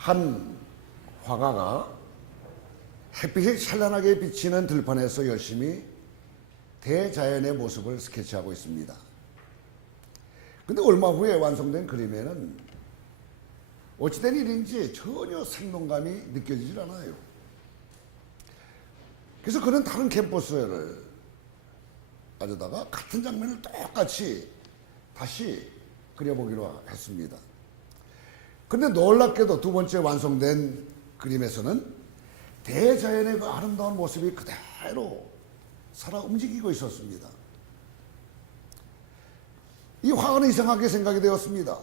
한 화가가 햇빛이 찬란하게 비치는 들판에서 열심히 대자연의 모습을 스케치하고 있습니다. 근데 얼마 후에 완성된 그림에는 어찌된 일인지 전혀 생동감이 느껴지질 않아요. 그래서 그는 다른 캔버스를 가져다가 같은 장면을 똑같이 다시 그려보기로 했습니다. 근데 놀랍게도 두 번째 완성된 그림에서는 대자연의 그 아름다운 모습이 그대로 살아 움직이고 있었습니다. 이 화가는 이상하게 생각이 되었습니다.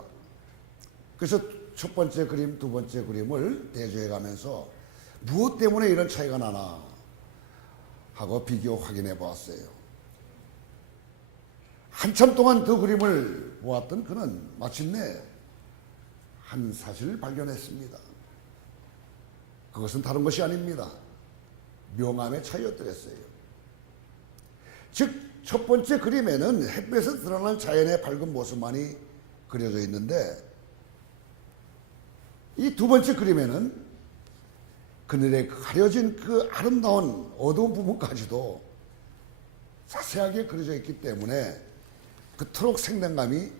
그래서 첫 번째 그림, 두 번째 그림을 대조해 가면서 무엇 때문에 이런 차이가 나나 하고 비교 확인해 보았어요. 한참 동안 그 그림을 보았던 그는 마침내 한 사실을 발견했습니다. 그것은 다른 것이 아닙니다. 명암의 차이였더랬어요. 즉, 첫 번째 그림에는 햇볕에 드러난 자연의 밝은 모습만이 그려져 있는데 이 두 번째 그림에는 그늘에 가려진 그 아름다운 어두운 부분까지도 자세하게 그려져 있기 때문에 그토록 생동감이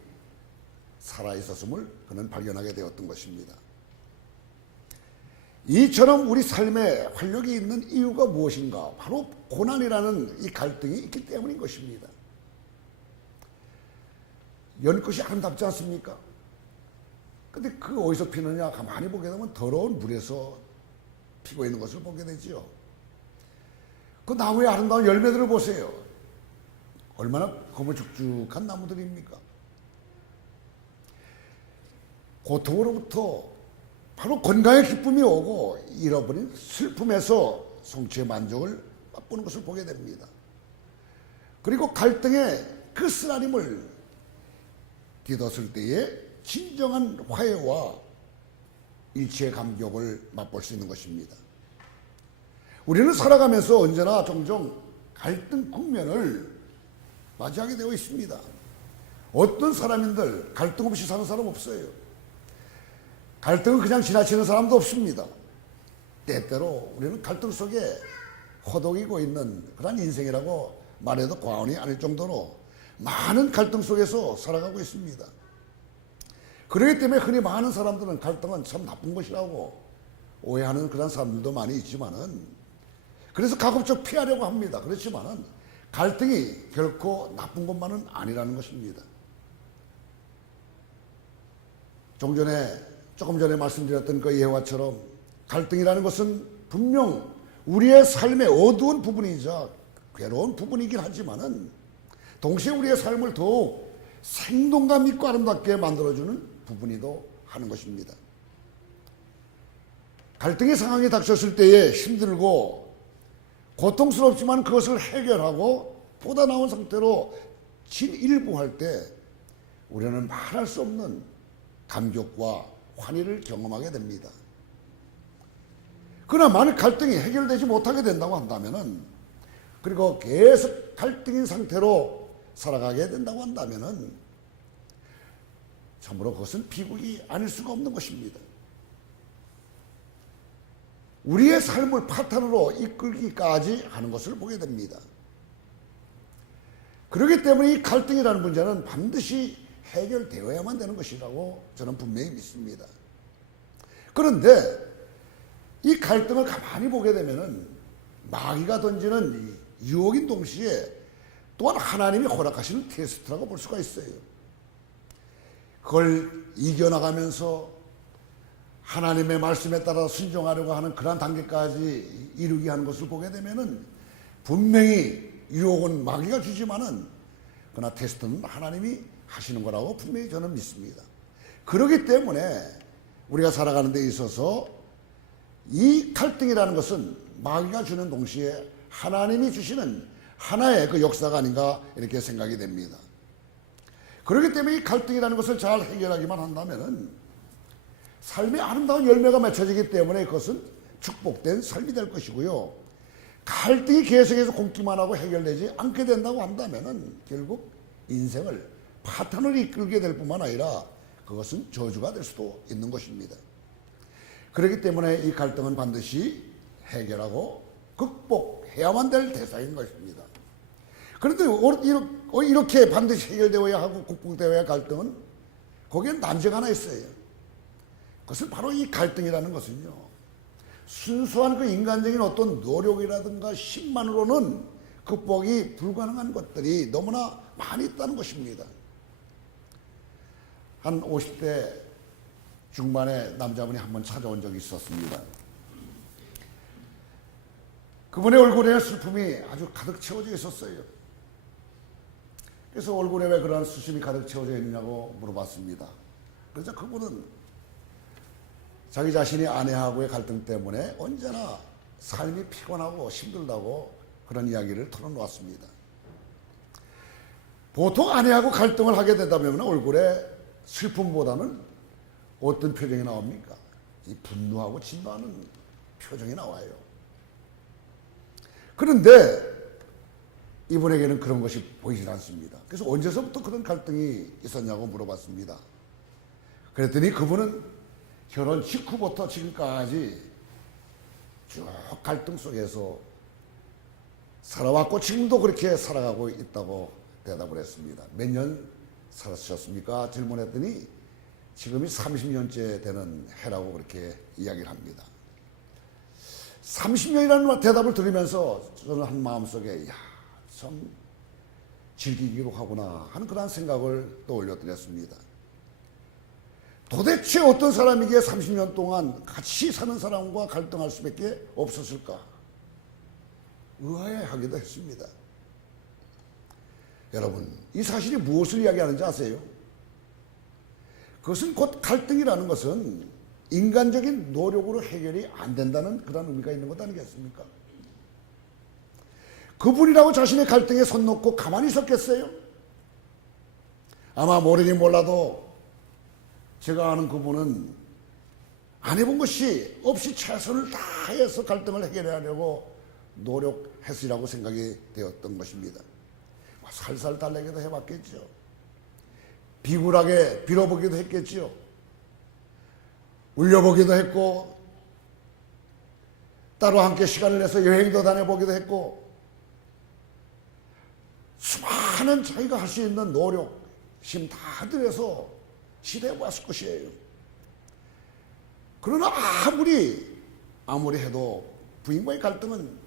살아있었음을 그는 발견하게 되었던 것입니다. 이처럼 우리 삶에 활력이 있는 이유가 무엇인가? 바로 고난이라는 이 갈등이 있기 때문인 것입니다. 연꽃이 아름답지 않습니까? 근데 그 어디서 피느냐 가만히 보게 되면 더러운 물에서 피고 있는 것을 보게 되지요. 그 나무의 아름다운 열매들을 보세요. 얼마나 거무죽죽한 나무들입니까? 고통으로부터 바로 건강의 기쁨이 오고 잃어버린 슬픔에서 성취의 만족을 맛보는 것을 보게 됩니다. 그리고 갈등의 그 쓰라림을 뒤덮을 때에 진정한 화해와 일치의 감격을 맛볼 수 있는 것입니다. 우리는 살아가면서 언제나 종종 갈등 국면을 맞이하게 되어 있습니다. 어떤 사람인들 갈등 없이 사는 사람 없어요. 갈등은 그냥 지나치는 사람도 없습니다. 때때로 우리는 갈등 속에 허덕이고 있는 그런 인생이라고 말해도 과언이 아닐 정도로 많은 갈등 속에서 살아가고 있습니다. 그렇기 때문에 흔히 많은 사람들은 갈등은 참 나쁜 것이라고 오해하는 그런 사람들도 많이 있지만은 그래서 가급적 피하려고 합니다. 그렇지만은 갈등이 결코 나쁜 것만은 아니라는 것입니다. 조금 전에 말씀드렸던 그 예화처럼 갈등이라는 것은 분명 우리의 삶의 어두운 부분이자 괴로운 부분이긴 하지만은 동시에 우리의 삶을 더욱 생동감 있고 아름답게 만들어주는 부분이도 하는 것입니다. 갈등의 상황이 닥쳤을 때에 힘들고 고통스럽지만 그것을 해결하고 보다 나은 상태로 진일보할 때 우리는 말할 수 없는 감격과 환희를 경험하게 됩니다. 그러나 만약 갈등이 해결되지 못하게 된다고 한다면은 그리고 계속 갈등인 상태로 살아가게 된다고 한다면은 참으로 그것은 비극이 아닐 수가 없는 것입니다. 우리의 삶을 파탄으로 이끌기까지 하는 것을 보게 됩니다. 그렇기 때문에 이 갈등이라는 문제는 반드시 해결되어야만 되는 것이라고 저는 분명히 믿습니다. 그런데 이 갈등을 가만히 보게 되면은 마귀가 던지는 유혹인 동시에 또한 하나님이 허락하시는 테스트라고 볼 수가 있어요. 그걸 이겨나가면서 하나님의 말씀에 따라 순종하려고 하는 그런 단계까지 이루게 하는 것을 보게 되면은 분명히 유혹은 마귀가 주지만은 그러나 테스트는 하나님이 하시는 거라고 분명히 저는 믿습니다. 그렇기 때문에 우리가 살아가는 데 있어서 이 갈등이라는 것은 마귀가 주는 동시에 하나님이 주시는 하나의 그 역사가 아닌가 이렇게 생각이 됩니다. 그렇기 때문에 이 갈등이라는 것을 잘 해결하기만 한다면은 삶의 아름다운 열매가 맺혀지기 때문에 그것은 축복된 삶이 될 것이고요. 갈등이 계속해서 공기만 하고 해결되지 않게 된다고 한다면은 결국 인생을 파탄을 이끌게 될 뿐만 아니라 그것은 저주가 될 수도 있는 것입니다. 그렇기 때문에 이 갈등은 반드시 해결하고 극복해야만 될 대상인 것입니다. 그런데 이렇게 반드시 해결되어야 하고 극복되어야 할 갈등은 거기에 난제가 하나 있어요. 그것은 바로 이 갈등이라는 것은요, 순수한 그 인간적인 어떤 노력이라든가 힘만으로는 극복이 불가능한 것들이 너무나 많이 있다는 것입니다. 한 50대 중반의 남자분이 한 번 찾아온 적이 있었습니다. 그분의 얼굴에 슬픔이 아주 가득 채워져 있었어요. 그래서 얼굴에 왜 그러한 수심이 가득 채워져 있느냐고 물어봤습니다. 그래서 그분은 자기 자신이 아내하고의 갈등 때문에 언제나 삶이 피곤하고 힘들다고 그런 이야기를 털어놓았습니다. 보통 아내하고 갈등을 하게 되다 보면 얼굴에 슬픔보다는 어떤 표정이 나옵니까? 이 분노하고 진노하는 표정이 나와요. 그런데 이분에게는 그런 것이 보이질 않습니다. 그래서 언제서부터 그런 갈등이 있었냐고 물어봤습니다. 그랬더니 그분은 결혼 직후부터 지금까지 쭉 갈등 속에서 살아왔고 지금도 그렇게 살아가고 있다고 대답을 했습니다. 몇 년 살았셨습니까? 질문했더니 지금이 30년째 되는 해라고 그렇게 이야기를 합니다. 30년이라는 대답을 들으면서 저는 한 마음속에 참 즐기기로 하구나 하는 그런 생각을 떠올려드렸습니다. 도대체 어떤 사람이기에 30년 동안 같이 사는 사람과 갈등할 수밖에 없었을까? 의아해하기도 했습니다. 여러분, 이 사실이 무엇을 이야기하는지 아세요? 그것은 곧 갈등이라는 것은 인간적인 노력으로 해결이 안 된다는 그런 의미가 있는 것 아니겠습니까? 그분이라고 자신의 갈등에 손 놓고 가만히 있었겠어요? 아마 모르긴 몰라도 제가 아는 그분은 안 해본 것이 없이 최선을 다해서 갈등을 해결하려고 노력했으리라고 생각이 되었던 것입니다. 살살 달래기도 해봤겠죠. 비굴하게 빌어보기도 했겠죠. 울려보기도 했고 따로 함께 시간을 내서 여행도 다녀보기도 했고 수많은 자기가 할 수 있는 노력, 힘 다 들여서 시도해봤을 것이에요. 그러나 아무리 해도 부인과의 갈등은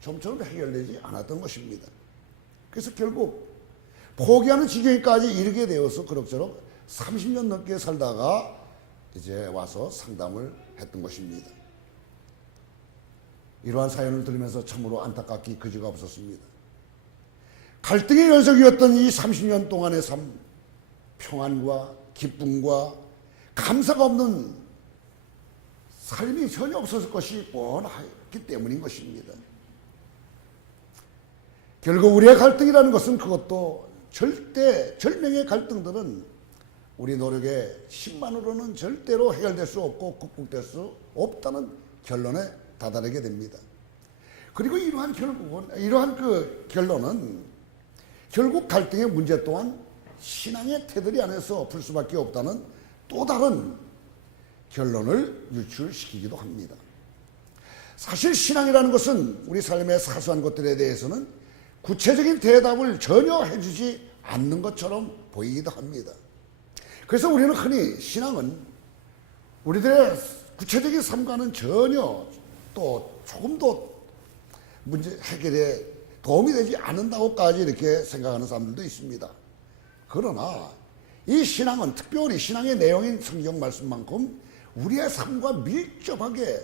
좀처럼 해결되지 않았던 것입니다. 그래서 결국 포기하는 지경까지 이르게 되어서 그럭저럭 30년 넘게 살다가 이제 와서 상담을 했던 것입니다. 이러한 사연을 들으면서 참으로 안타깝기 그지가 없었습니다. 갈등의 연속이었던 이 30년 동안의 삶, 평안과 기쁨과 감사가 없는 삶이 전혀 없었을 것이 뻔하기 때문인 것입니다. 결국 우리의 갈등이라는 것은 그것도 절명의 갈등들은 우리 노력의 힘만으로는 절대로 해결될 수 없고 극복될 수 없다는 결론에 다다르게 됩니다. 그리고 이러한 그 결론은 결국 갈등의 문제 또한 신앙의 테두리 안에서 풀 수밖에 없다는 또 다른 결론을 유출시키기도 합니다. 사실 신앙이라는 것은 우리 삶의 사소한 것들에 대해서는 구체적인 대답을 전혀 해주지 않는 것처럼 보이기도 합니다. 그래서 우리는 흔히 신앙은 우리들의 구체적인 삶과는 전혀 또 조금도 문제 해결에 도움이 되지 않는다고까지 이렇게 생각하는 사람들도 있습니다. 그러나 이 신앙은 특별히 신앙의 내용인 성경 말씀만큼 우리의 삶과 밀접하게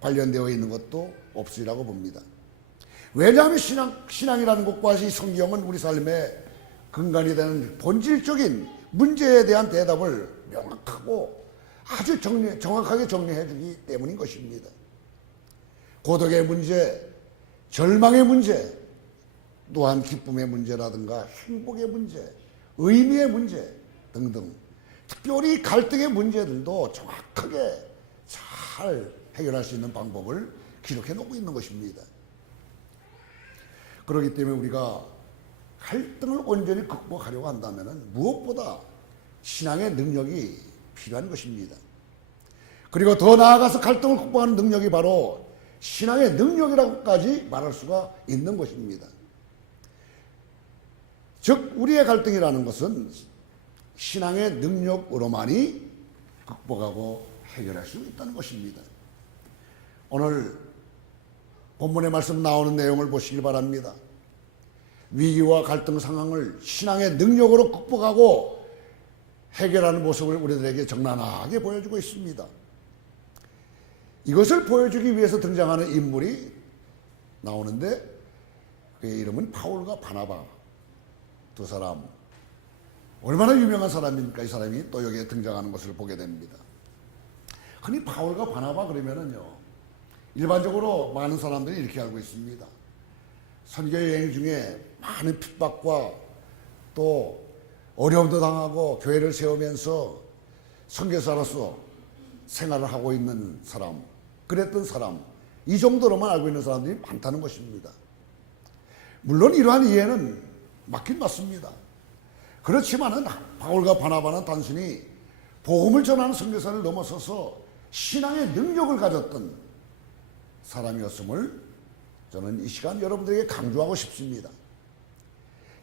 관련되어 있는 것도 없으리라고 봅니다. 왜냐하면 신앙이라는 것과 이 성경은 우리 삶의 근간이 되는 본질적인 문제에 대한 대답을 명확하고 아주 정확하게 정리해 주기 때문인 것입니다. 고독의 문제, 절망의 문제, 또한 기쁨의 문제라든가 행복의 문제, 의미의 문제 등등 특별히 갈등의 문제들도 정확하게 잘 해결할 수 있는 방법을 기록해 놓고 있는 것입니다. 그렇기 때문에 우리가 갈등을 온전히 극복하려고 한다면 무엇보다 신앙의 능력이 필요한 것입니다. 그리고 더 나아가서 갈등을 극복하는 능력이 바로 신앙의 능력이라고까지 말할 수가 있는 것입니다. 즉 우리의 갈등이라는 것은 신앙의 능력으로만이 극복하고 해결할 수 있다는 것입니다. 오늘 본문의 말씀 나오는 내용을 보시길 바랍니다. 위기와 갈등 상황을 신앙의 능력으로 극복하고 해결하는 모습을 우리들에게 적나라하게 보여주고 있습니다. 이것을 보여주기 위해서 등장하는 인물이 나오는데 그의 이름은 바울과 바나바 두 사람. 얼마나 유명한 사람입니까? 이 사람이 또 여기에 등장하는 것을 보게 됩니다. 흔히 바울과 바나바 그러면은요, 일반적으로 많은 사람들이 이렇게 알고 있습니다. 선교 여행 중에 많은 핍박과 또 어려움도 당하고 교회를 세우면서 선교사로서 생활을 하고 있는 사람, 그랬던 사람, 이 정도로만 알고 있는 사람들이 많다는 것입니다. 물론 이러한 이해는 맞긴 맞습니다. 그렇지만은 바울과 바나바는 단순히 복음을 전하는 선교사를 넘어서서 신앙의 능력을 가졌던 사람이었음을 저는 이 시간 여러분들에게 강조하고 싶습니다.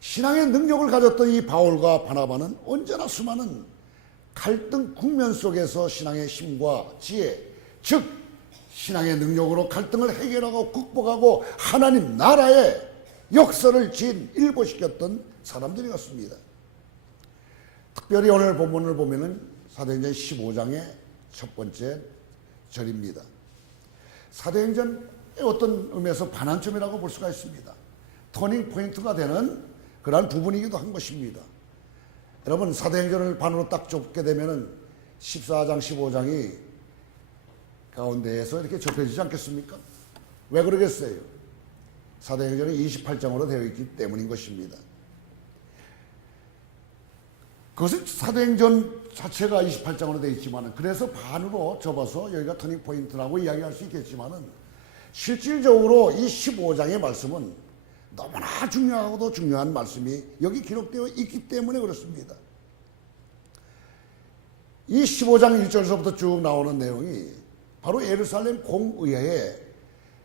신앙의 능력을 가졌던 이 바울과 바나바는 언제나 수많은 갈등 국면 속에서 신앙의 힘과 지혜, 즉 신앙의 능력으로 갈등을 해결하고 극복하고 하나님 나라의 역사를 진일보시켰던 사람들이었습니다. 특별히 오늘 본문을 보면은 사도행전 15장의 첫 번째 절입니다. 사도행전의 어떤 의미에서 반환점이라고 볼 수가 있습니다. 터닝 포인트가 되는 그러한 부분이기도 한 것입니다. 여러분 사도행전을 반으로 딱 좁게 되면은 14장, 15장이 가운데에서 이렇게 좁혀지지 않겠습니까? 왜 그러겠어요? 사도행전이 28장으로 되어 있기 때문인 것입니다. 그것은 사도행전 자체가 28장으로 되어 있지만 그래서 반으로 접어서 여기가 터닝 포인트라고 이야기할 수 있겠지만 실질적으로 이 15장의 말씀은 너무나 중요하고도 중요한 말씀이 여기 기록되어 있기 때문에 그렇습니다. 이 15장 1절에서부터 쭉 나오는 내용이 바로 예루살렘 공의회의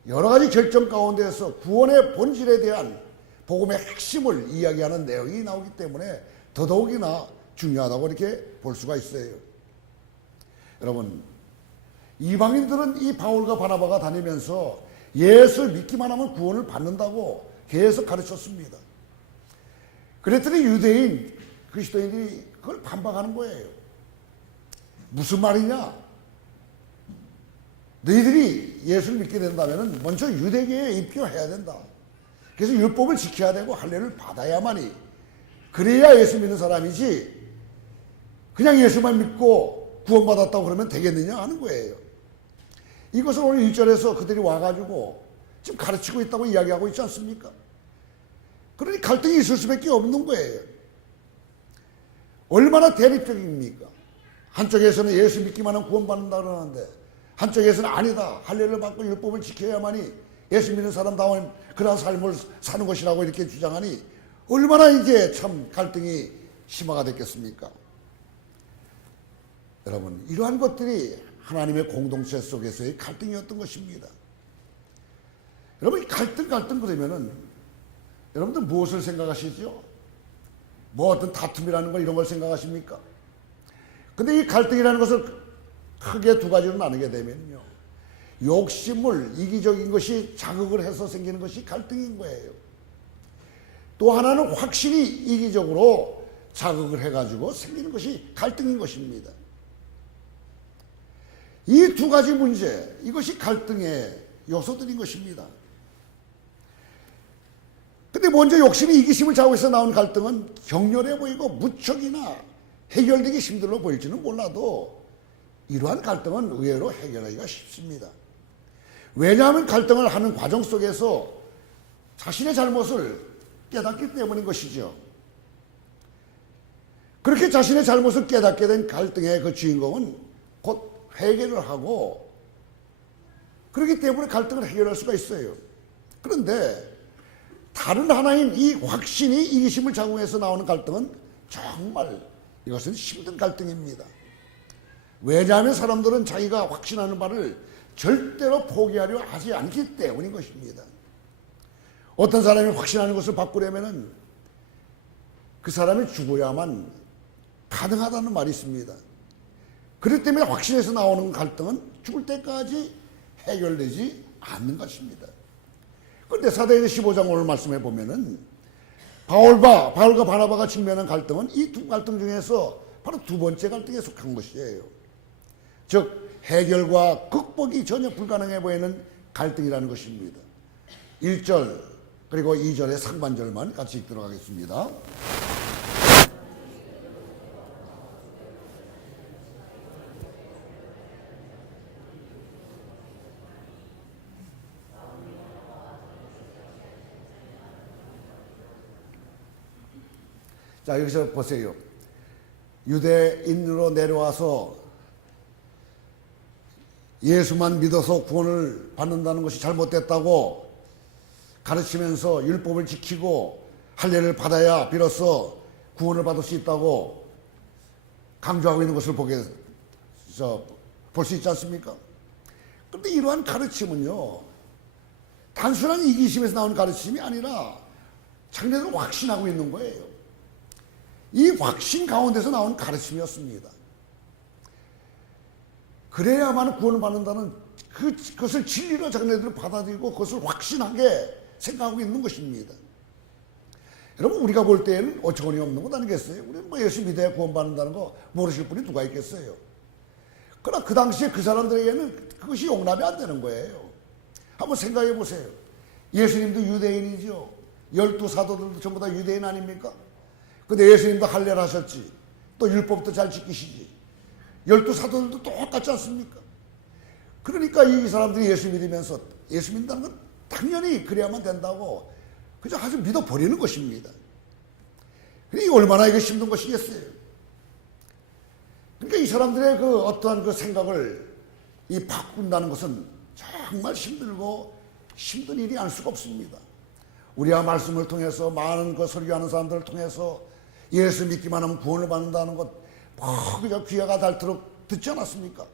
여러 가지 결정 가운데에서 구원의 본질에 대한 복음의 핵심을 이야기하는 내용이 나오기 때문에 더더욱이나 중요하다고 이렇게 볼 수가 있어요. 여러분, 이방인들은 이 바울과 바나바가 다니면서 예수를 믿기만 하면 구원을 받는다고 계속 가르쳤습니다. 그랬더니 유대인, 그리스도인들이 그걸 반박하는 거예요. 무슨 말이냐? 너희들이 예수를 믿게 된다면 먼저 유대교에 입교해야 된다. 그래서 율법을 지켜야 되고 할례를 받아야만이 그래야 예수 믿는 사람이지 그냥 예수만 믿고 구원받았다고 그러면 되겠느냐 하는 거예요. 이것을 오늘 1절에서 그들이 와가지고 지금 가르치고 있다고 이야기하고 있지 않습니까? 그러니 갈등이 있을 수밖에 없는 거예요. 얼마나 대립적입니까? 한쪽에서는 예수 믿기만 하면 구원받는다 그러는데 한쪽에서는 아니다. 할례를 받고 율법을 지켜야만이 예수 믿는 사람다운 그런 삶을 사는 것이라고 이렇게 주장하니 얼마나 이제 참 갈등이 심화가 됐겠습니까? 여러분, 이러한 것들이 하나님의 공동체 속에서의 갈등이었던 것입니다. 여러분, 갈등 그러면은 여러분들 무엇을 생각하시죠? 뭐 어떤 다툼이라는 걸 이런 걸 생각하십니까? 근데 이 갈등이라는 것을 크게 두 가지로 나누게 되면요. 욕심을 이기적인 것이 자극을 해서 생기는 것이 갈등인 거예요. 또 하나는 확실히 이기적으로 자극을 해가지고 생기는 것이 갈등인 것입니다. 이 두 가지 문제, 이것이 갈등의 요소들인 것입니다. 근데 먼저 욕심이 이기심을 좌우해서 나온 갈등은 격렬해 보이고 무척이나 해결되기 힘들어 보일지는 몰라도 이러한 갈등은 의외로 해결하기가 쉽습니다. 왜냐하면 갈등을 하는 과정 속에서 자신의 잘못을 깨닫기 때문인 것이죠. 그렇게 자신의 잘못을 깨닫게 된 갈등의 그 주인공은 곧 회개를 하고 그렇기 때문에 갈등을 해결할 수가 있어요. 그런데 다른 하나인 이 확신이 이기심을 작용해서 나오는 갈등은 정말 이것은 힘든 갈등입니다. 왜냐하면 사람들은 자기가 확신하는 바를 절대로 포기하려 하지 않기 때문인 것입니다. 어떤 사람이 확신하는 것을 바꾸려면 그 사람이 죽어야만 가능하다는 말이 있습니다. 그렇기 때문에 확신에서 나오는 갈등은 죽을 때까지 해결되지 않는 것입니다. 그런데 사도행전 15장 오늘 말씀해 보면은 바울과 바나바가 직면한 갈등은 이 두 갈등 중에서 바로 두 번째 갈등에 속한 것이에요. 즉 해결과 극복이 전혀 불가능해 보이는 갈등이라는 것입니다. 1절 그리고 2절의 상반절만 같이 읽도록 하겠습니다. 자, 여기서 보세요. 유대인으로 내려와서 예수만 믿어서 구원을 받는다는 것이 잘못됐다고 가르치면서 율법을 지키고 할례를 받아야 비로소 구원을 받을 수 있다고 강조하고 있는 것을 볼 수 있지 않습니까? 그런데 이러한 가르침은요, 단순한 이기심에서 나온 가르침이 아니라 자기네들 확신하고 있는 거예요. 이 확신 가운데서 나온 가르침이었습니다. 그래야만 구원을 받는다는 그것을 진리로 자기네들은 받아들이고 그것을 확신하게 생각하고 있는 것입니다. 여러분, 우리가 볼 때에는 어처구니 없는 것 아니겠어요? 우리는 뭐 예수 믿어야 구원받는다는 거 모르실 분이 누가 있겠어요? 그러나 그 당시에 그 사람들에게는 그것이 용납이 안 되는 거예요. 한번 생각해 보세요. 예수님도 유대인이죠. 12사도들도 전부 다 유대인 아닙니까? 근데 예수님도 할례를 하셨지. 또 율법도 잘 지키시지. 12사도들도 똑같지 않습니까? 그러니까 이 사람들이 예수 믿으면서 예수 믿는다는 건 당연히 그래야만 된다고 그저 아주 믿어버리는 것입니다. 이게 얼마나 이게 힘든 것이겠어요. 그러니까 이 사람들의 그 어떠한 그 생각을 바꾼다는 것은 정말 힘들고 힘든 일이 아닐 수가 없습니다. 우리가 말씀을 통해서 많은 그 설교하는 사람들을 통해서 예수 믿기만 하면 구원을 받는다는 것 그저 귀가 닳도록 듣지 않았습니까?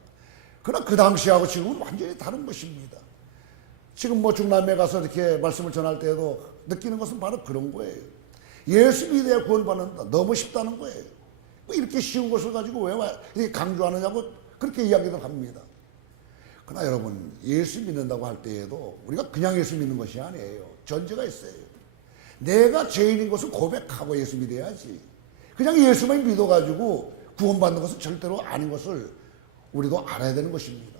그러나 그 당시하고 지금은 완전히 다른 것입니다. 지금 뭐 중남미에 가서 이렇게 말씀을 전할 때도 느끼는 것은 바로 그런 거예요. 예수 믿어야 구원받는다. 너무 쉽다는 거예요. 뭐 이렇게 쉬운 것을 가지고 왜 강조하느냐고 그렇게 이야기를 합니다. 그러나 여러분, 예수 믿는다고 할 때에도 우리가 그냥 예수 믿는 것이 아니에요. 전제가 있어요. 내가 죄인인 것을 고백하고 예수 믿어야지. 그냥 예수만 믿어가지고 구원받는 것은 절대로 아닌 것을 우리도 알아야 되는 것입니다.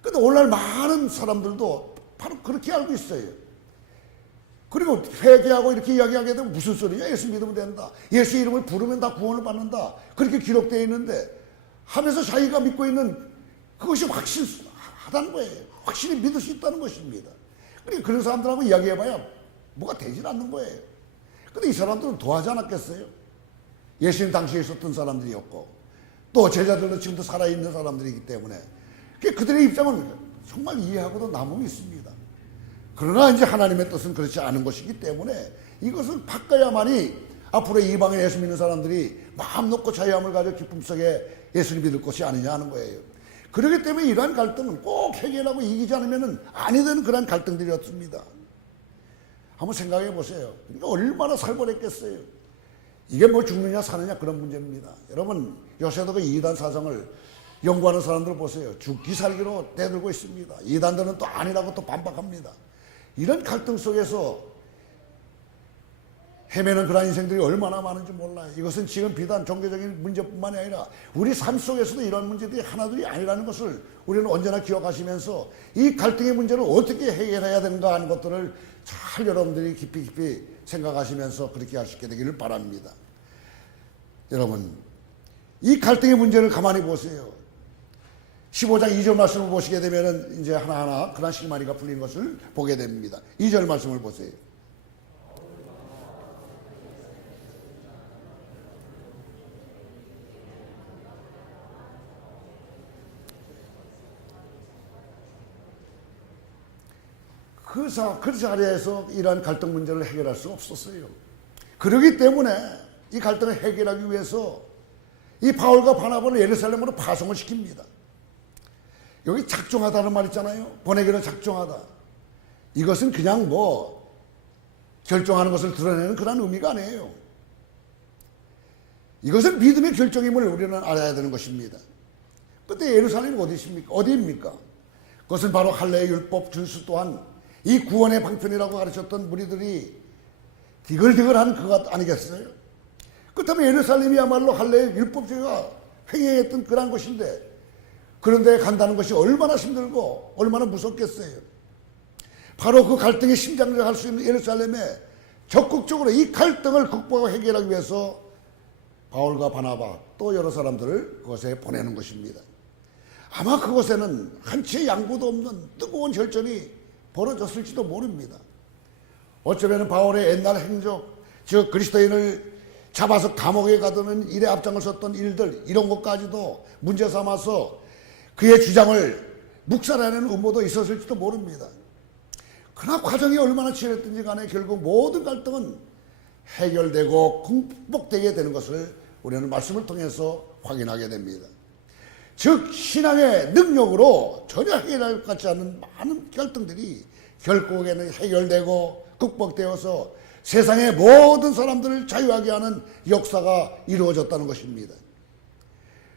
그런데 오늘날 많은 사람들도 바로 그렇게 알고 있어요. 그리고 회개하고 이렇게 이야기하게 되면 무슨 소리냐? 예수 믿으면 된다. 예수 이름을 부르면 다 구원을 받는다. 그렇게 기록되어 있는데 하면서 자기가 믿고 있는 그것이 확실하다는 거예요. 확실히 믿을 수 있다는 것입니다. 그러니까 그런 사람들하고 이야기해봐야 뭐가 되질 않는 거예요. 근데 이 사람들은 도하지 않았겠어요? 예수님 당시에 있었던 사람들이었고 또 제자들도 지금도 살아있는 사람들이기 때문에 그들의 입장은 정말 이해하고도 남음이 있습니다. 그러나 이제 하나님의 뜻은 그렇지 않은 것이기 때문에 이것을 바꿔야만이 앞으로 이방인 예수 믿는 사람들이 마음 놓고 자유함을 가져 기쁨 속에 예수를 믿을 것이 아니냐 하는 거예요. 그렇기 때문에 이러한 갈등은 꼭 해결하고 이기지 않으면 아니 되는 그런 갈등들이었습니다. 한번 생각해 보세요. 그러니까 얼마나 살벌했겠어요. 이게 뭐 죽느냐 사느냐 그런 문제입니다. 여러분, 요새도 그 이단 사상을 연구하는 사람들 보세요. 죽기 살기로 대들고 있습니다. 이단들은 또 아니라고 또 반박합니다. 이런 갈등 속에서 헤매는 그런 인생들이 얼마나 많은지 몰라요. 이것은 지금 비단 종교적인 문제뿐만이 아니라 우리 삶 속에서도 이런 문제들이 하나둘이 아니라는 것을 우리는 언제나 기억하시면서 이 갈등의 문제를 어떻게 해결해야 되는가 하는 것들을 잘 여러분들이 깊이 생각하시면서 그렇게 하시게 되기를 바랍니다. 여러분, 이 갈등의 문제를 가만히 보세요. 15장 2절 말씀을 보시게 되면 이제 하나하나 그런 실마리가 풀린 것을 보게 됩니다. 2절 말씀을 보세요. 그 자리에서 이러한 갈등 문제를 해결할 수 없었어요. 그렇기 때문에 이 갈등을 해결하기 위해서 이 바울과 바나바를 예루살렘으로 파송을 시킵니다. 여기 작정하다는 말 있잖아요. 보내기로 작정하다. 이것은 그냥 뭐 결정하는 것을 드러내는 그런 의미가 아니에요. 이것은 믿음의 결정임을 우리는 알아야 되는 것입니다. 그런데 예루살렘이 어디입니까? 그것은 바로 할례의 율법 준수 또한 이 구원의 방편이라고 가르쳤던 무리들이 디글디글한 그것 아니겠어요? 그렇다면 예루살렘이야말로 할례의 율법주의가 횡행했던 그런 곳인데 그런데 간다는 것이 얼마나 힘들고 얼마나 무섭겠어요. 바로 그 갈등의 심장을 할 수 있는 예루살렘에 적극적으로 이 갈등을 극복하고 해결하기 위해서 바울과 바나바 또 여러 사람들을 그곳에 보내는 것입니다. 아마 그곳에는 한치의 양보도 없는 뜨거운 혈전이 벌어졌을지도 모릅니다. 어쩌면 바울의 옛날 행적, 즉 그리스도인을 잡아서 감옥에 가두는 일에 앞장을 섰던 일들, 이런 것까지도 문제 삼아서 그의 주장을 묵살하는 음모도 있었을지도 모릅니다. 그러나 과정이 얼마나 치열했든지 간에 결국 모든 갈등은 해결되고 극복되게 되는 것을 우리는 말씀을 통해서 확인하게 됩니다. 즉 신앙의 능력으로 전혀 해결할 것 같지 않은 많은 갈등들이 결국에는 해결되고 극복되어서 세상의 모든 사람들을 자유하게 하는 역사가 이루어졌다는 것입니다.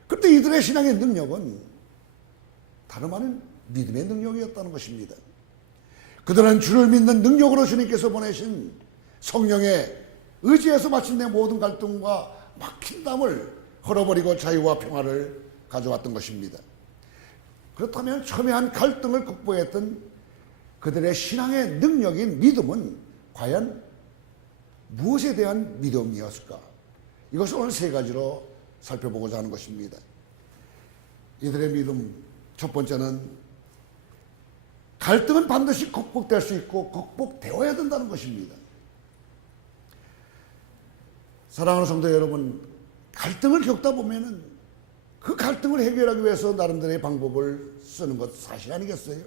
그런데 이들의 신앙의 능력은 다름 아닌 믿음의 능력이었다는 것입니다. 그들은 주를 믿는 능력으로 주님께서 보내신 성령의 의지에서 마침내 모든 갈등과 막힌 담을 헐어버리고 자유와 평화를 가져왔던 것입니다. 그렇다면 첨예한 갈등을 극복했던 그들의 신앙의 능력인 믿음은 과연 무엇에 대한 믿음이었을까? 이것을 오늘 세 가지로 살펴보고자 하는 것입니다. 이들의 믿음, 첫 번째는 갈등은 반드시 극복될 수 있고 극복되어야 된다는 것입니다. 사랑하는 성도 여러분, 갈등을 겪다 보면은 그 갈등을 해결하기 위해서 나름대로의 방법을 쓰는 것 사실 아니겠어요?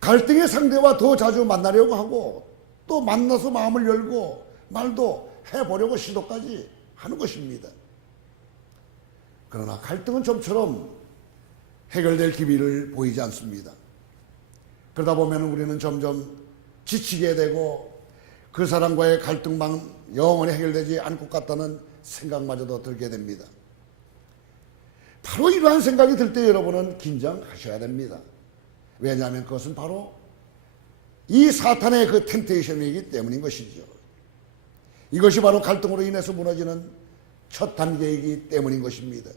갈등의 상대와 더 자주 만나려고 하고 또 만나서 마음을 열고 말도 해보려고 시도까지 하는 것입니다. 그러나 갈등은 좀처럼 해결될 기미를 보이지 않습니다. 그러다 보면 우리는 점점 지치게 되고 그 사람과의 갈등만 영원히 해결되지 않을 것 같다는 생각마저도 들게 됩니다. 바로 이러한 생각이 들 때 여러분은 긴장하셔야 됩니다. 왜냐하면 그것은 바로 이 사탄의 그 템테이션이기 때문인 것이죠. 이것이 바로 갈등으로 인해서 무너지는 첫 단계이기 때문인 것입니다.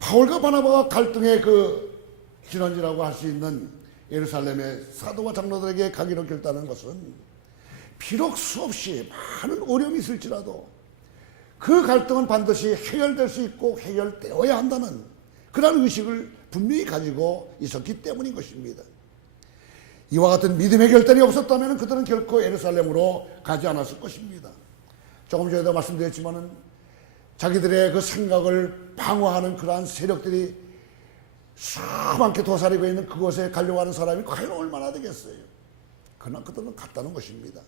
바울과 바나바가 갈등의 그 진원지라고 할 수 있는 예루살렘의 사도와 장로들에게 가기로 결단한 것은 비록 수없이 많은 어려움이 있을지라도 그 갈등은 반드시 해결될 수 있고 해결되어야 한다는 그런 의식을 분명히 가지고 있었기 때문인 것입니다. 이와 같은 믿음의 결단이 없었다면 그들은 결코 예루살렘으로 가지 않았을 것입니다. 조금 전에도 말씀드렸지만은 자기들의 그 생각을 방어하는 그러한 세력들이 수많게 도사리고 있는 그곳에 가려고 하는 사람이 과연 얼마나 되겠어요? 그러나 그들은 갔다는 것입니다.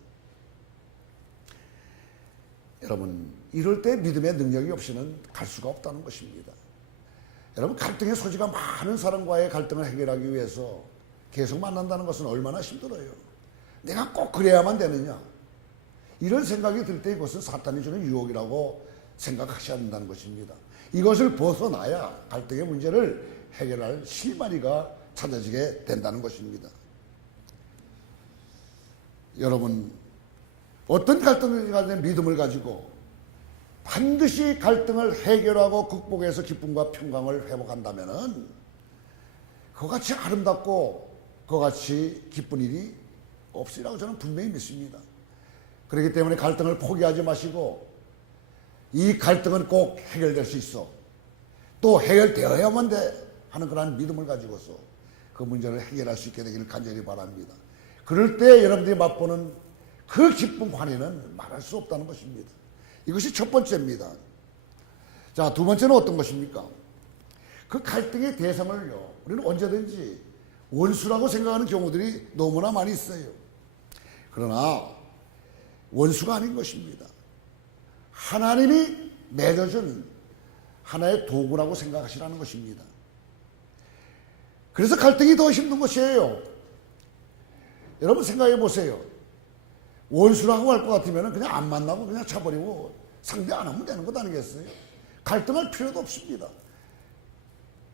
여러분, 이럴 때 믿음의 능력이 없이는 갈 수가 없다는 것입니다. 여러분, 갈등의 소지가 많은 사람과의 갈등을 해결하기 위해서 계속 만난다는 것은 얼마나 힘들어요. 내가 꼭 그래야만 되느냐, 이런 생각이 들 때 이것은 사탄이 주는 유혹이라고 생각하셔야 한다는 것입니다. 이것을 벗어나야 갈등의 문제를 해결할 실마리가 찾아지게 된다는 것입니다. 여러분, 어떤 갈등을 가진 믿음을 가지고 반드시 갈등을 해결하고 극복해서 기쁨과 평강을 회복한다면은 그같이 아름답고 그같이 기쁜 일이 없으리라고 저는 분명히 믿습니다. 그렇기 때문에 갈등을 포기하지 마시고 이 갈등은 꼭 해결될 수 있어, 또 해결되어야만 돼 하는 그런 믿음을 가지고서 그 문제를 해결할 수 있게 되기를 간절히 바랍니다. 그럴 때 여러분들이 맛보는 그 기쁨 환희는 말할 수 없다는 것입니다. 이것이 첫 번째입니다. 자, 두 번째는 어떤 것입니까? 그 갈등의 대상을요, 우리는 언제든지 원수라고 생각하는 경우들이 너무나 많이 있어요. 그러나 원수가 아닌 것입니다. 하나님이 맺어준 하나의 도구라고 생각하시라는 것입니다. 그래서 갈등이 더 힘든 것이에요. 여러분 생각해 보세요. 원수라고 할 것 같으면 그냥 안 만나고 그냥 차버리고 상대 안 하면 되는 것 아니겠어요? 갈등할 필요도 없습니다.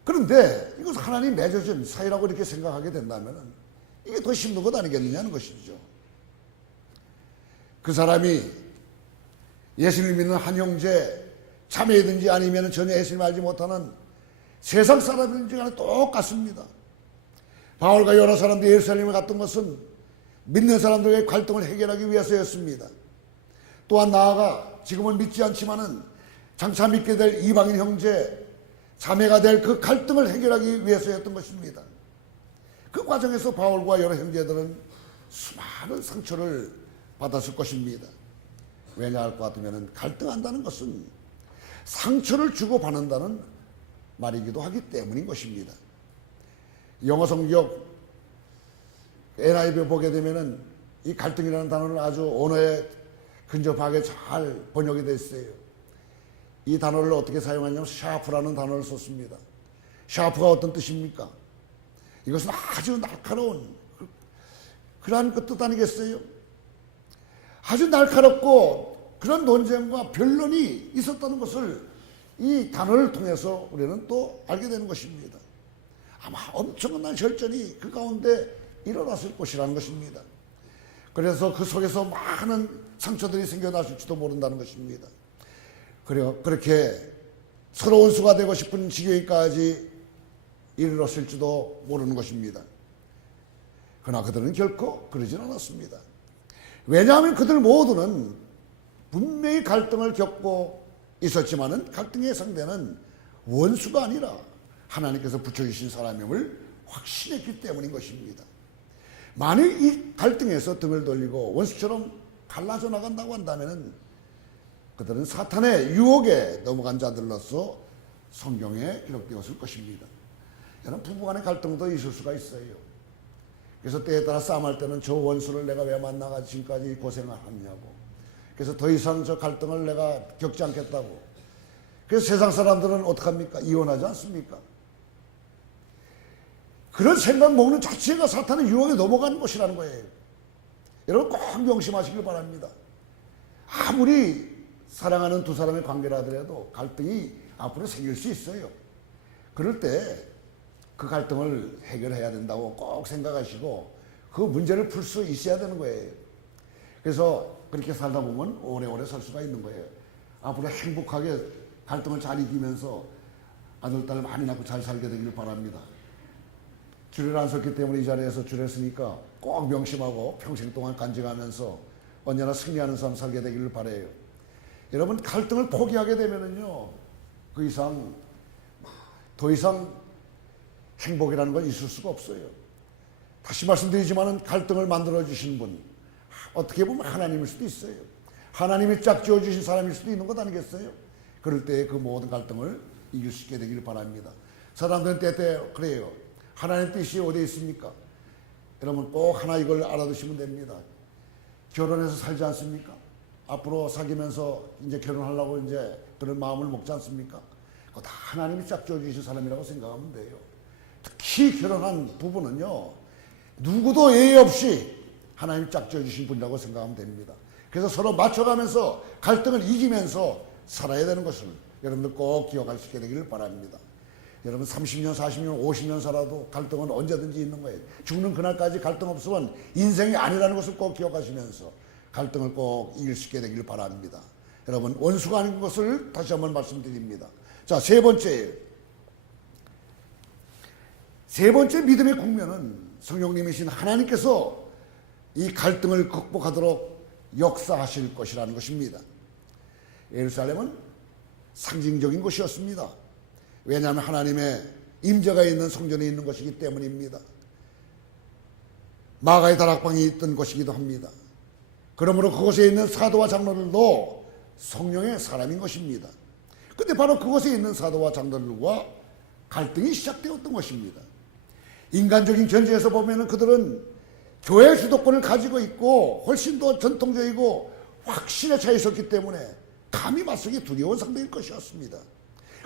그런데 이것을 하나님 맺어준 사이라고 이렇게 생각하게 된다면 이게 더 힘든 것 아니겠느냐는 것이죠. 그 사람이 예수를 믿는 한 형제, 자매이든지 아니면 전혀 예수를 알지 못하는 세상 사람이든지 간에 똑같습니다. 바울과 여러 사람들이 예루살렘에 갔던 것은 믿는 사람들의 갈등을 해결하기 위해서였습니다. 또한 나아가 지금은 믿지 않지만은 장차 믿게 될 이방인 형제, 자매가 될 그 갈등을 해결하기 위해서였던 것입니다. 그 과정에서 바울과 여러 형제들은 수많은 상처를 받았을 것입니다. 왜냐 할 것 같으면 갈등한다는 것은 상처를 주고받는다는 말이기도 하기 때문인 것입니다. 영어 성경 NIV 보게 되면은 이 갈등이라는 단어는 아주 언어에 근접하게 잘 번역이 되어 있어요. 이 단어를 어떻게 사용하냐면 샤프라는 단어를 썼습니다. 샤프가 어떤 뜻입니까? 이것은 아주 날카로운 그러한 그 뜻 아니겠어요? 아주 날카롭고 그런 논쟁과 변론이 있었다는 것을 이 단어를 통해서 우리는 또 알게 되는 것입니다. 아마 엄청난 절전이 그 가운데 일어났을 것이라는 것입니다. 그래서 그 속에서 많은 상처들이 생겨났을지도 모른다는 것입니다. 그리고 그렇게 서로 원수가 되고 싶은 지경까지 이르렀을지도 모르는 것입니다. 그러나 그들은 결코 그러진 않았습니다. 왜냐하면 그들 모두는 분명히 갈등을 겪고 있었지만은 갈등의 상대는 원수가 아니라 하나님께서 붙여주신 사람임을 확신했기 때문인 것입니다. 만일 이 갈등에서 등을 돌리고 원수처럼 갈라져 나간다고 한다면 그들은 사탄의 유혹에 넘어간 자들로서 성경에 기록되었을 것입니다. 여러분 부부간의 갈등도 있을 수가 있어요. 그래서 때에 따라 싸움할 때는 저 원수를 내가 왜 만나가 지금까지 고생을 하느냐고. 그래서 더 이상 저 갈등을 내가 겪지 않겠다고. 그래서 세상 사람들은 어떡합니까? 이혼하지 않습니까? 그런 생각 먹는 자체가 사탄의 유혹에 넘어가는 것이라는 거예요. 여러분 꼭 명심하시길 바랍니다. 아무리 사랑하는 두 사람의 관계라 하더라도 갈등이 앞으로 생길 수 있어요. 그럴 때 그 갈등을 해결해야 된다고 꼭 생각하시고 그 문제를 풀 수 있어야 되는 거예요. 그래서 그렇게 살다 보면 오래오래 살 수가 있는 거예요. 앞으로 행복하게 갈등을 잘 이기면서 아들, 딸 많이 낳고 잘 살게 되기를 바랍니다. 주례를 안 섰기 때문에 이 자리에서 주례 쓰니까 꼭 명심하고 평생 동안 간직하면서 언제나 승리하는 삶 살게 되기를 바라요. 여러분 갈등을 포기하게 되면은요 그 이상 더 이상 행복이라는 건 있을 수가 없어요. 다시 말씀드리지만은 갈등을 만들어 주신 분 어떻게 보면 하나님일 수도 있어요. 하나님이 짝지어 주신 사람일 수도 있는 것 아니겠어요? 그럴 때 그 모든 갈등을 이길 수 있게 되기를 바랍니다. 사람들은 때때 그래요. 하나님 뜻이 어디에 있습니까? 여러분 꼭 하나 이걸 알아두시면 됩니다. 결혼해서 살지 않습니까? 앞으로 사귀면서 이제 결혼하려고 이제 그런 마음을 먹지 않습니까? 그거 다 하나님이 짝지어 주신 사람이라고 생각하면 돼요. 특히 결혼한 부부는요, 누구도 예의 없이 하나님 짝지어 주신 분이라고 생각하면 됩니다. 그래서 서로 맞춰가면서 갈등을 이기면서 살아야 되는 것을 여러분들 꼭 기억할 수 있게 되기를 바랍니다. 여러분 30년, 40년, 50년 살아도 갈등은 언제든지 있는 거예요. 죽는 그날까지 갈등 없으면 인생이 아니라는 것을 꼭 기억하시면서 갈등을 꼭 이길 수 있게 되기를 바랍니다. 여러분 원수가 아닌 것을 다시 한번 말씀드립니다. 자, 세 번째 믿음의 국면은 성령님이신 하나님께서 이 갈등을 극복하도록 역사하실 것이라는 것입니다. 예루살렘은 상징적인 곳이었습니다. 왜냐하면 하나님의 임재가 있는 성전에 있는 것이기 때문입니다. 마가의 다락방이 있던 곳이기도 합니다. 그러므로 그곳에 있는 사도와 장로들도 성령의 사람인 것입니다. 그런데 바로 그곳에 있는 사도와 장로들과 갈등이 시작되었던 것입니다. 인간적인 견지에서 보면 그들은 교회 주도권을 가지고 있고 훨씬 더 전통적이고 확신에 차 있었기 때문에 감히 맞서기 두려운 상대일 것이었습니다.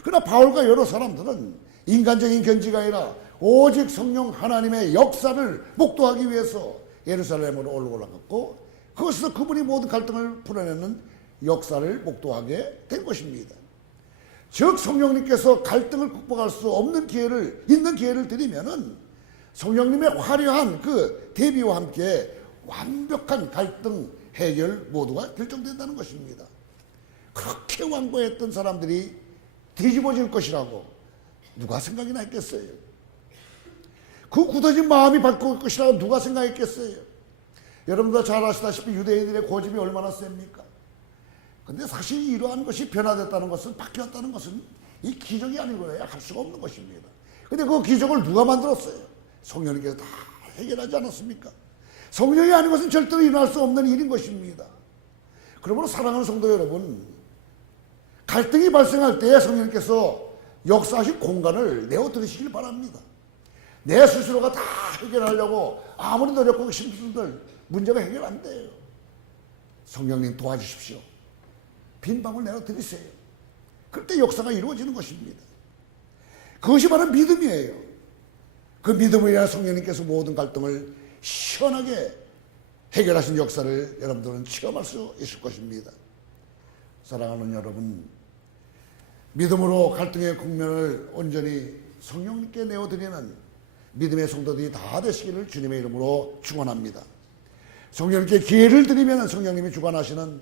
그러나 바울과 여러 사람들은 인간적인 견지가 아니라 오직 성령 하나님의 역사를 목도하기 위해서 예루살렘으로 올라갔고, 그것에서 그분이 모든 갈등을 풀어내는 역사를 목도하게 된 것입니다. 즉 성령님께서 갈등을 극복할 수 없는 있는 기회를 드리면은 성령님의 화려한 그 대비와 함께 완벽한 갈등 해결 모두가 결정된다는 것입니다. 그렇게 완고했던 사람들이 뒤집어질 것이라고 누가 생각이나 했겠어요? 그 굳어진 마음이 바뀔 것이라고 누가 생각했겠어요? 여러분도 잘 아시다시피 유대인들의 고집이 얼마나 셉니까? 근데 사실 이러한 것이 변화됐다는 것은, 바뀌었다는 것은 이 기적이 아니고야 할 수가 없는 것입니다. 근데 그 기적을 누가 만들었어요? 성령님께서 다 해결하지 않았습니까? 성령이 아닌 것은 절대로 일어날 수 없는 일인 것입니다. 그러므로 사랑하는 성도 여러분, 갈등이 발생할 때 성령님께서 역사하실 공간을 내어드리시길 바랍니다. 내 스스로가 다 해결하려고 아무리 노력하고 힘들들 문제가 해결 안 돼요. 성령님 도와주십시오. 빈 방울 내어드리세요. 그때 역사가 이루어지는 것입니다. 그것이 바로 믿음이에요. 그 믿음을 위하여 성령님께서 모든 갈등을 시원하게 해결하신 역사를 여러분들은 체험할 수 있을 것입니다. 사랑하는 여러분, 믿음으로 갈등의 국면을 온전히 성령님께 내어드리는 믿음의 성도들이 다 되시기를 주님의 이름으로 축원합니다. 성령님께 기회를 드리면 성령님이 주관하시는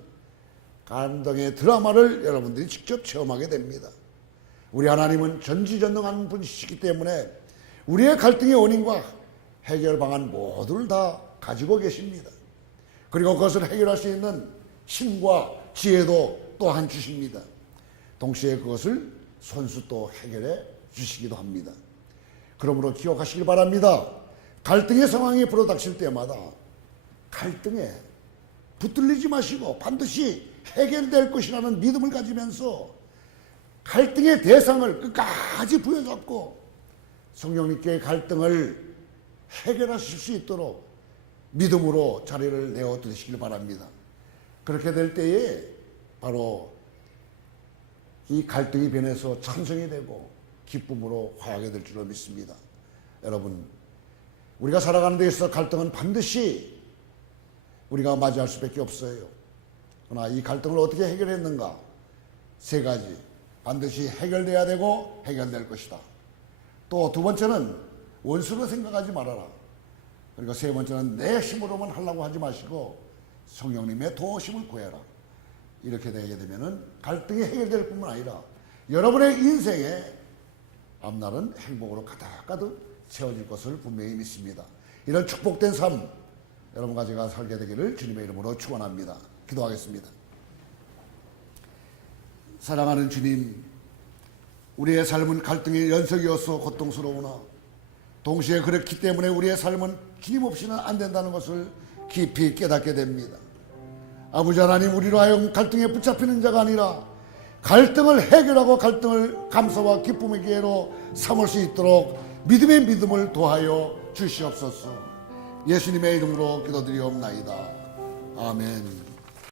감동의 드라마를 여러분들이 직접 체험하게 됩니다. 우리 하나님은 전지전능한 분이시기 때문에 우리의 갈등의 원인과 해결 방안 모두를 다 가지고 계십니다. 그리고 그것을 해결할 수 있는 힘과 지혜도 또한 주십니다. 동시에 그것을 손수 또 해결해 주시기도 합니다. 그러므로 기억하시길 바랍니다. 갈등의 상황이 불어닥칠 때마다 갈등에 붙들리지 마시고 반드시 해결될 것이라는 믿음을 가지면서 갈등의 대상을 끝까지 부여잡고 성령님께 갈등을 해결하실 수 있도록 믿음으로 자리를 내어드리시길 바랍니다. 그렇게 될 때에 바로 이 갈등이 변해서 찬성이 되고 기쁨으로 화하게 될 줄로 믿습니다. 여러분, 우리가 살아가는 데 있어서 갈등은 반드시 우리가 맞이할 수밖에 없어요. 그러나 이 갈등을 어떻게 해결했는가? 세 가지. 반드시 해결돼야 되고 해결될 것이다. 또 두 번째는 원수로 생각하지 말아라. 그리고 세 번째는 내 힘으로만 하려고 하지 마시고 성령님의 도우심을 구해라. 이렇게 되게 되면은 갈등이 해결될 뿐만 아니라 여러분의 인생에 앞날은 행복으로 가득가득 채워질 것을 분명히 믿습니다. 이런 축복된 삶 여러분과 제가 살게 되기를 주님의 이름으로 축원합니다. 기도하겠습니다. 사랑하는 주님, 우리의 삶은 갈등의 연속이어서 고통스러우나 동시에 그렇기 때문에 우리의 삶은 주님 없이는 안 된다는 것을 깊이 깨닫게 됩니다. 아버지 하나님, 우리로 하여금 갈등에 붙잡히는 자가 아니라 갈등을 해결하고 갈등을 감사와 기쁨의 기회로 삼을 수 있도록 믿음의 믿음을 도하여 주시옵소서. 예수님의 이름으로 기도드리옵나이다. 아멘.